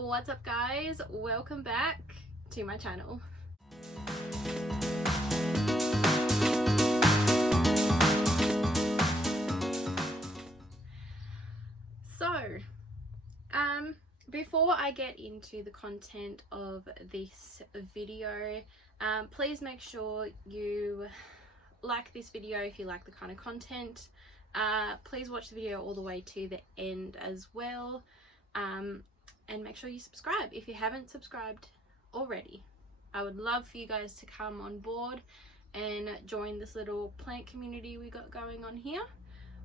What's up guys, welcome back to my channel. So before I get into the content of this video, please make sure you like this video if you like the kind of content. Please watch the video all the way to the end as well, and make sure you subscribe if you haven't subscribed already. I would love for you guys to come on board and join this little plant community we got going on here.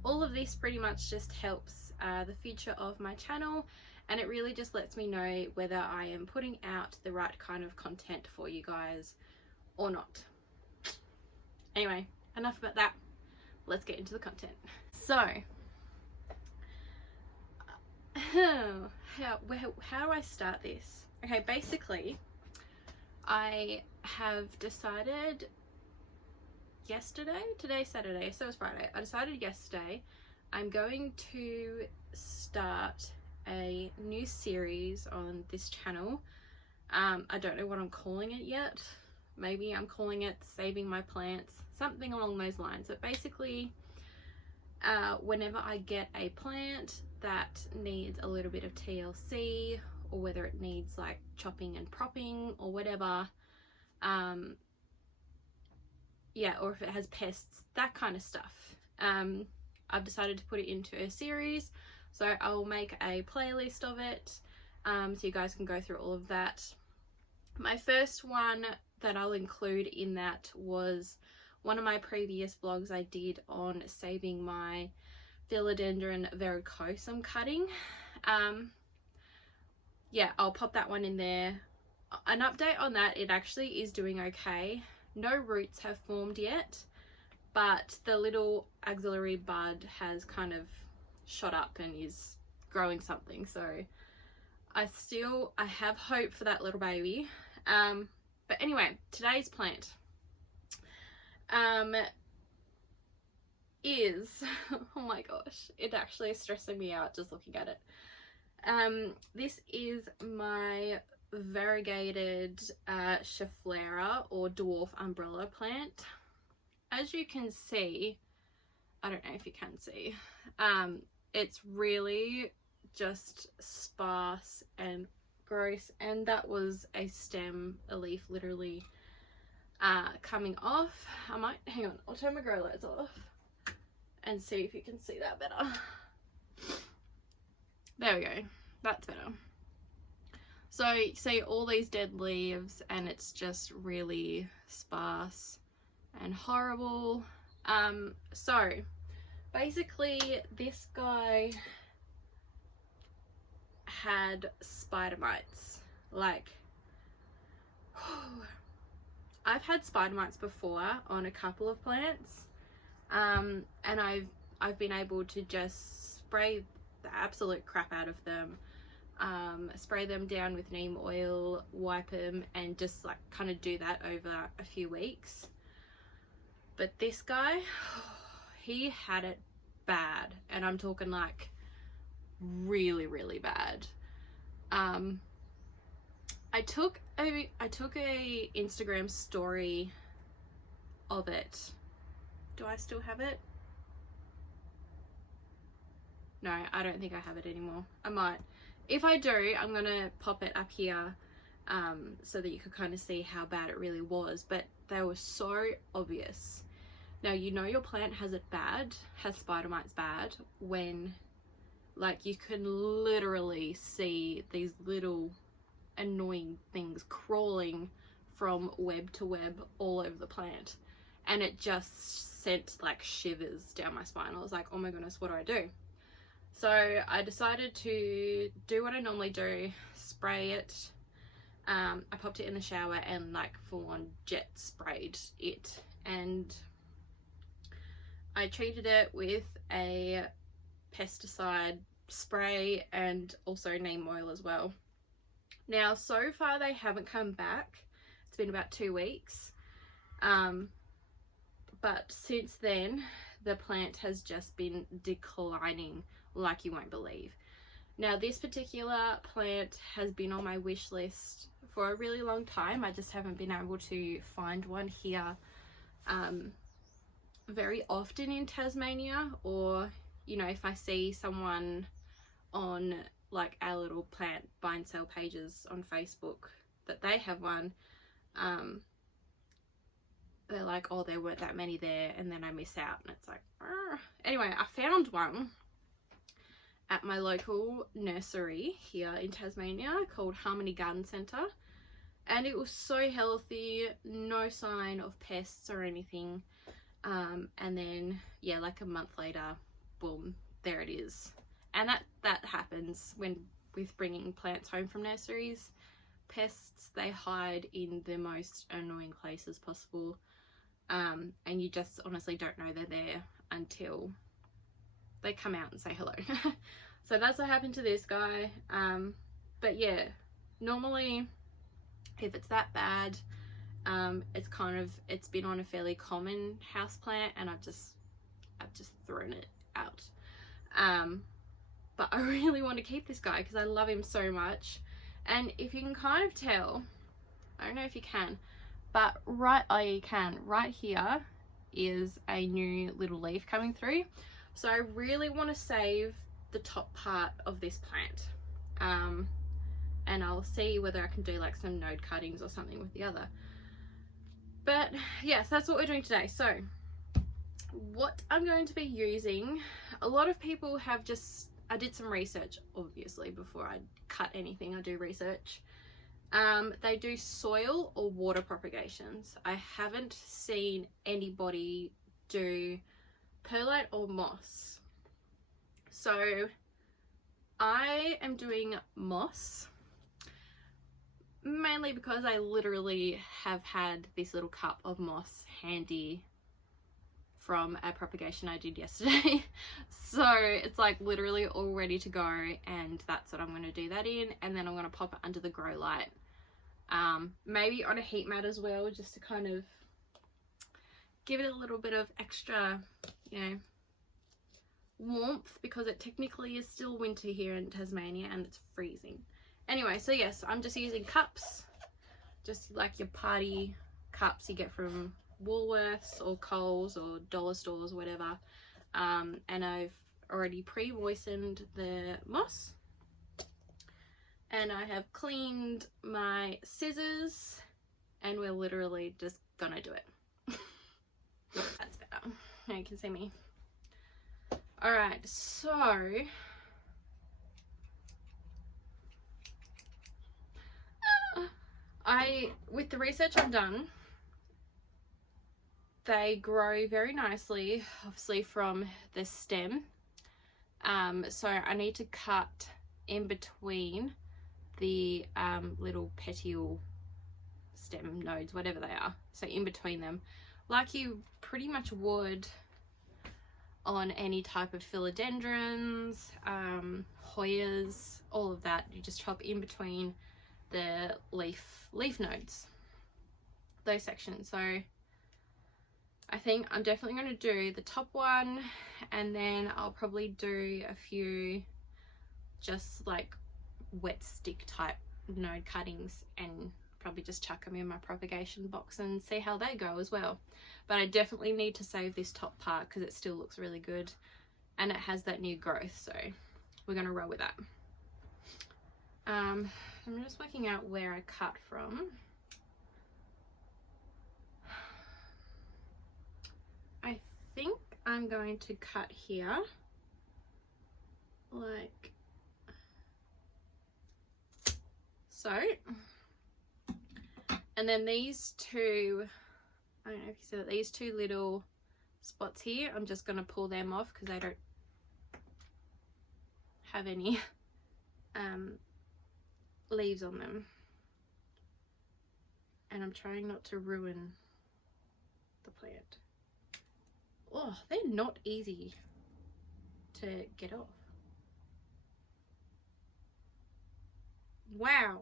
All of this pretty much just helps the future of my channel, and it really just lets me know whether I am putting out the right kind of content for you guys or not. Anyway, enough about that. Let's get into the content. So, how do I start this? Okay, basically, I have decided yesterday, today's Saturday, so it's Friday. I decided yesterday I'm going to start a new series on this channel. I don't know what I'm calling it yet. Maybe I'm calling it Saving My Plants, something along those lines. But basically, whenever I get a plant that needs a little bit of TLC, or whether it needs like chopping and propping or whatever, yeah, or if it has pests, that kind of stuff, I've decided to put it into a series. So I'll make a playlist of it, so you guys can go through all of that. My first one that I'll include in that was one of my previous vlogs I did on saving my philodendron verrucosum cutting. Yeah, I'll pop that one in there. An update on that, it actually is doing okay. No roots have formed yet, but the little auxiliary bud has kind of shot up and is growing something. So I have hope for that little baby. But anyway, today's plant is oh my gosh, it actually is stressing me out just looking at it. This is my Variegated Schefflera, or dwarf umbrella plant. As you can see, I don't know if you can see, it's really just sparse and gross, and that was a stem, a leaf literally coming off. I might, hang on, I'll turn my grow lights off and see if you can see that better. There we go, that's better. So you see all these dead leaves and it's just really sparse and horrible. So basically this guy had spider mites. Like, I've had spider mites before on a couple of plants, and I've been able to just spray the absolute crap out of them, spray them down with neem oil, wipe them, and just like kind of do that over a few weeks. But this guy, he had it bad, and I'm talking like really bad. I took a Instagram story of it. Do I still have it? No, I don't think I have it anymore. I might. If I do, I'm gonna pop it up here, so that you could kind of see how bad it really was. But they were so obvious. Now, you know your plant has it bad, has spider mites bad, when like you can literally see these little annoying things crawling from web to web all over the plant, and it just sent like shivers down my spine. I was like, oh my goodness, what do I do? So I decided to do what I normally do, spray it. I popped it in the shower and like full on jet sprayed it, and I treated it with a pesticide spray and also neem oil as well. Now so far they haven't come back. It's been about 2 weeks, but since then the plant has just been declining like you won't believe. Now this particular plant has been on my wish list for a really long time. I just haven't been able to find one here very often in Tasmania, or you know, if I see someone on like our little plant buy and sell pages on Facebook that they have one, they're like, oh, there weren't that many there, and then I miss out, and it's like, argh. Anyway, I found one at my local nursery here in Tasmania called Harmony Garden Centre, and it was so healthy, no sign of pests or anything. And then yeah, like a month later, boom, there it is. And that happens when with bringing plants home from nurseries. Pests, they hide in the most annoying places possible, and you just honestly don't know they're there until they come out and say hello. So that's what happened to this guy. But yeah, normally if it's that bad, it's been on a fairly common house plant, and I've just thrown it out. But I really want to keep this guy because I love him so much. And if you can kind of tell, I don't know if you can, but you can. Right here is a new little leaf coming through. So I really want to save the top part of this plant. And I'll see whether I can do like some node cuttings or something with the other. But yes, that's what we're doing today. So what I'm going to be using, a lot of people have I did some research, obviously, before I cut anything. I do research. They do soil or water propagations. I haven't seen anybody do perlite or moss. So I am doing moss, mainly because I literally have had this little cup of moss handy from a propagation I did yesterday. So it's like literally all ready to go, and that's what I'm going to do that in, and then I'm going to pop it under the grow light, maybe on a heat mat as well, just to kind of give it a little bit of extra, you know, warmth, because it technically is still winter here in Tasmania and it's freezing. Anyway, so yes, I'm just using cups, just like your party cups you get from Woolworths or Coles or dollar stores, whatever. And I've already pre-moistened the moss, and I have cleaned my scissors, and we're literally just gonna do it. That's better. Now you can see me. Alright, so with the research I've done, they grow very nicely, obviously, from the stem. So I need to cut in between the little petiole stem nodes, whatever they are. So in between them, like you pretty much would on any type of philodendrons, Hoyas, all of that. You just chop in between the leaf nodes, those sections. So I think I'm definitely going to do the top one, and then I'll probably do a few just like wet stick type node cuttings, and probably just chuck them in my propagation box and see how they go as well. But I definitely need to save this top part because it still looks really good and it has that new growth, so we're going to roll with that. I'm just working out where I cut from. I think I'm going to cut here, like so. And then these two, I don't know if you see that, these two little spots here, I'm just going to pull them off because I don't have any leaves on them. And I'm trying not to ruin the plant. Oh, they're not easy to get off. Wow.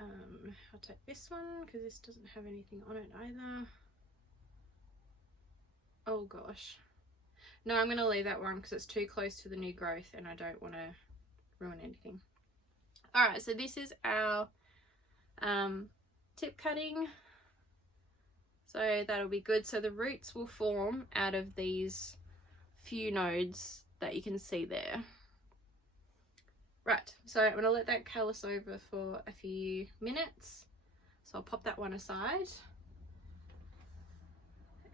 I'll take this one because this doesn't have anything on it either. Oh gosh. No, I'm going to leave that one because it's too close to the new growth and I don't want to ruin anything. Alright, so this is our tip cutting. So that'll be good. So the roots will form out of these few nodes that you can see there. Right, so I'm going to let that callus over for a few minutes. So I'll pop that one aside.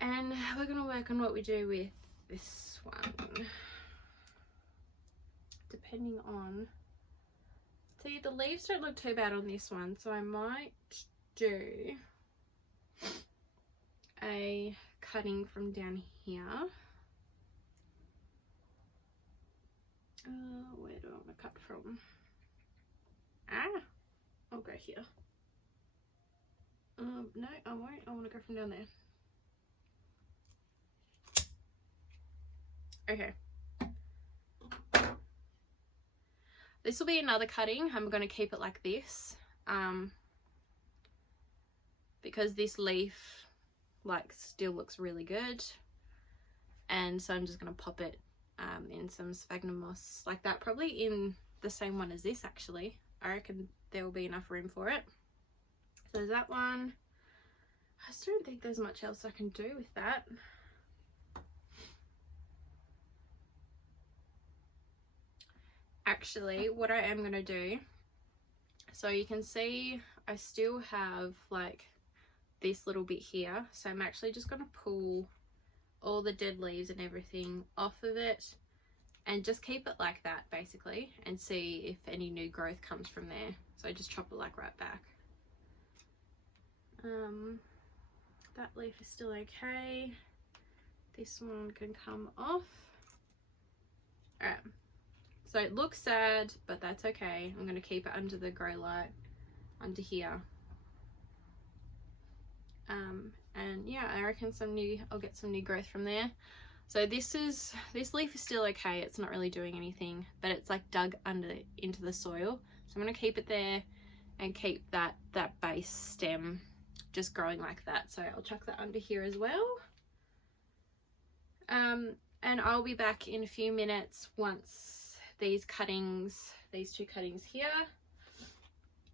And we're going to work on what we do with this one. Depending on... See, the leaves don't look too bad on this one, so I might do a cutting from down here. Where do I want to cut from? I'll go here. No, I won't. I want to go from down there. Okay. This will be another cutting. I'm going to keep it like this, because this leaf like still looks really good, and so I'm just going to pop it in some sphagnum moss like that, probably in the same one as this. Actually, I reckon there will be enough room for it. So there's that one. I just don't think there's much else I can do with that. Actually, what I am going to do, so you can see I still have like this little bit here, so I'm actually just going to pull all the dead leaves and everything off of it and just keep it like that basically, and see if any new growth comes from there. So just chop it like right back. That leaf is still okay. This one can come off. Alright. So it looks sad, but that's okay. I'm going to keep it under the grow light, under here. And yeah, I reckon I'll get some new growth from there. So this leaf is still okay. It's not really doing anything, but it's like dug into the soil. So I'm going to keep it there and keep that base stem just growing like that. So I'll chuck that under here as well. And I'll be back in a few minutes once these two cuttings here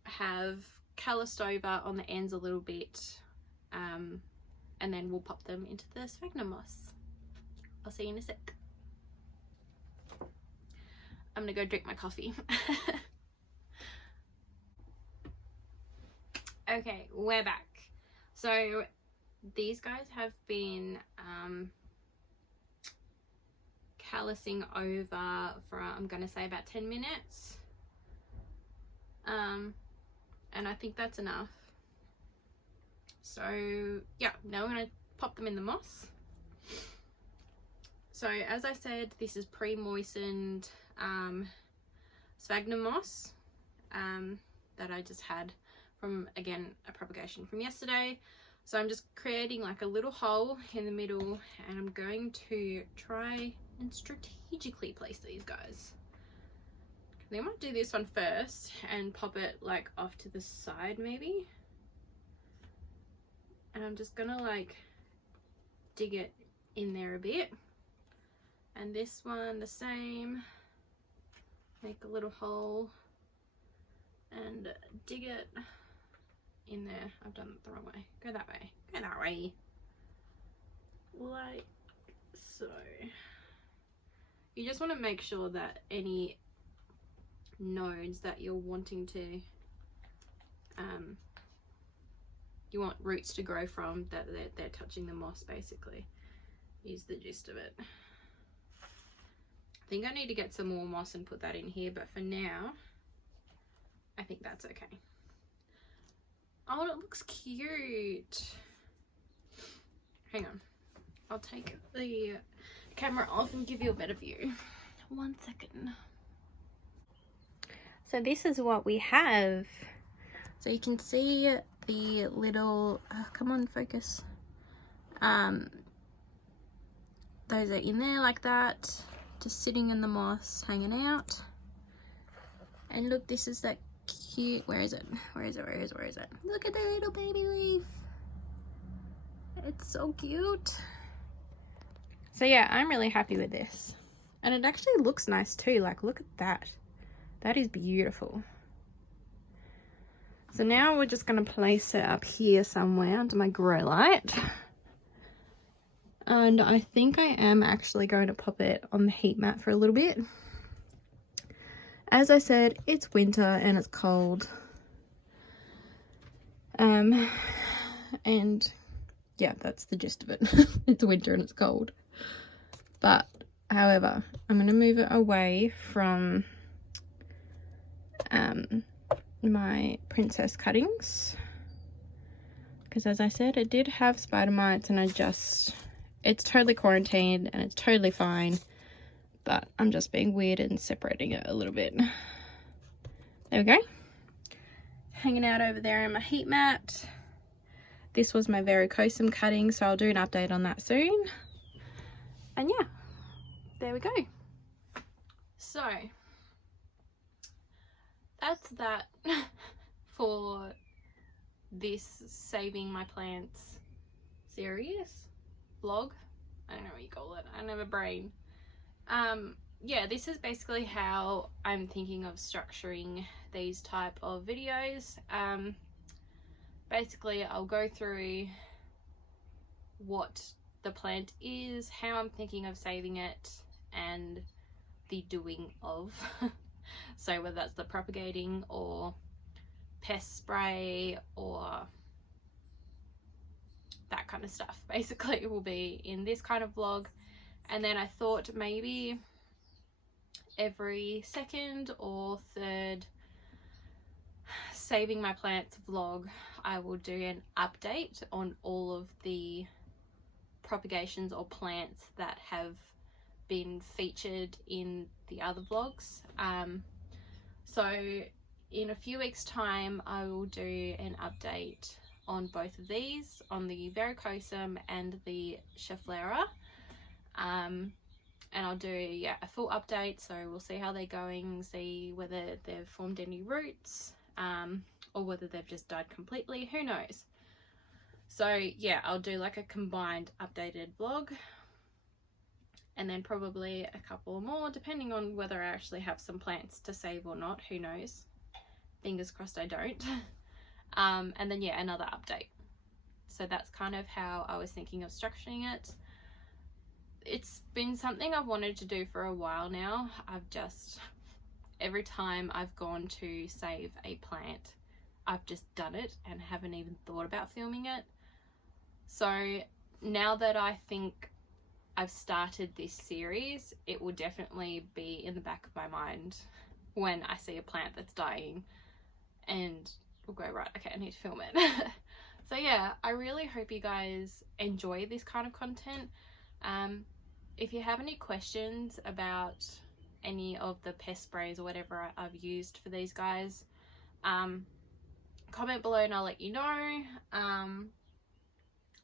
have calloused over on the ends a little bit, and then we'll pop them into the sphagnum moss. I'll see you in a sec. I'm gonna go drink my coffee. Okay, we're back. So these guys have been callousing over for, I'm gonna say, about 10 minutes, and I think that's enough. So yeah, now we're gonna pop them in the moss. So as I said, this is pre-moistened sphagnum moss that I just had from, again, a propagation from yesterday. So I'm just creating like a little hole in the middle, and I'm going to try and strategically place these guys. I think I might do this one first and pop it like off to the side maybe. And I'm just gonna like dig it in there a bit. And this one the same. Make a little hole and dig it in there. I've done it the wrong way. Go that way. Go that way. Like so. You just want to make sure that any nodes that you're wanting to, you want roots to grow from, that they're touching the moss basically, is the gist of it. I think I need to get some more moss and put that in here, but for now, I think that's okay. Oh, it looks cute. Hang on. I'll take the camera off and give you a better view. 1 second. So this is what we have. So you can see the little, come on, focus. Those are in there like that, just sitting in the moss, hanging out. And look, this is that cute, where is it? Where is it? Where is it? Where is it? Look at the little baby leaf. It's so cute. So yeah, I'm really happy with this. And it actually looks nice too. Like, look at that. That is beautiful. So now we're just going to place it up here somewhere under my grow light. And I think I am actually going to pop it on the heat mat for a little bit. As I said, it's winter and it's cold. And yeah, that's the gist of it. It's winter and it's cold. But however, I'm going to move it away from my princess cuttings, because as I said, it did have spider mites, and it's totally quarantined and it's totally fine, but I'm just being weird and separating it a little bit. There we go. Hanging out over there in my heat mat. This was my varicosum cutting, so I'll do an update on that soon. And yeah, there we go. So that's that for this saving my plants series vlog. I don't know what you call it. I don't have a brain. Yeah, this is basically how I'm thinking of structuring these type of videos. Basically I'll go through what the plant is, how I'm thinking of saving it, and the doing of. So whether that's the propagating or pest spray or that kind of stuff, basically it will be in this kind of vlog. And then I thought maybe every second or third saving my plants vlog, I will do an update on all of the propagations or plants that have been featured in the other vlogs. So in a few weeks time I will do an update on both of these, on the varicosum and the Schefflera, and I'll do a full update. So we'll see how they're going, see whether they've formed any roots, or whether they've just died completely, who knows. So yeah, I'll do like a combined updated vlog, and then probably a couple more depending on whether I actually have some plants to save or not, who knows, fingers crossed I don't. And then yeah, another update. So that's kind of how I was thinking of structuring it. It's been something I've wanted to do for a while now. Every time I've gone to save a plant, I've just done it and haven't even thought about filming it. So now that I think I've started this series, it will definitely be in the back of my mind when I see a plant that's dying, and we'll go, right, okay, I need to film it. So yeah, I really hope you guys enjoy this kind of content. If you have any questions about any of the pest sprays or whatever I've used for these guys, comment below and I'll let you know.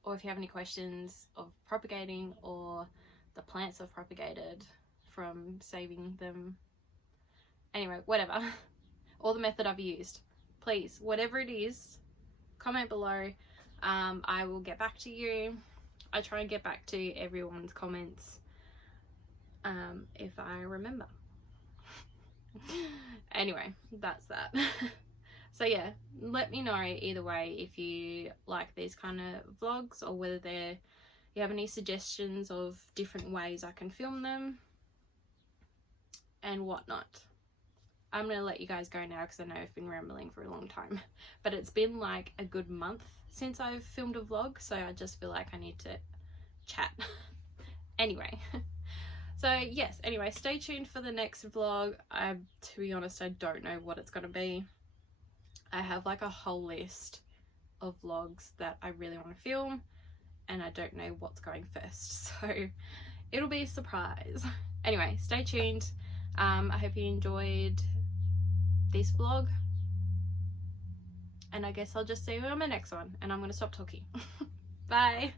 Or if you have any questions of propagating or the plants I've propagated from saving them, anyway, whatever, or the method I've used, please, whatever it is, comment below. I will get back to you. I try and get back to everyone's comments if I remember. Anyway, that's that. So yeah, let me know either way if you like these kind of vlogs, or whether you have any suggestions of different ways I can film them and whatnot. I'm gonna let you guys go now because I know I've been rambling for a long time, but it's been like a good month since I've filmed a vlog, so I just feel like I need to chat. Anyway, so yes, anyway, stay tuned for the next vlog. To be honest, I don't know what it's gonna be. I have like a whole list of vlogs that I really want to film, and I don't know what's going first, so it'll be a surprise. Anyway, stay tuned. I hope you enjoyed this vlog, and I guess I'll just see you on my next one, and I'm going to stop talking. Bye.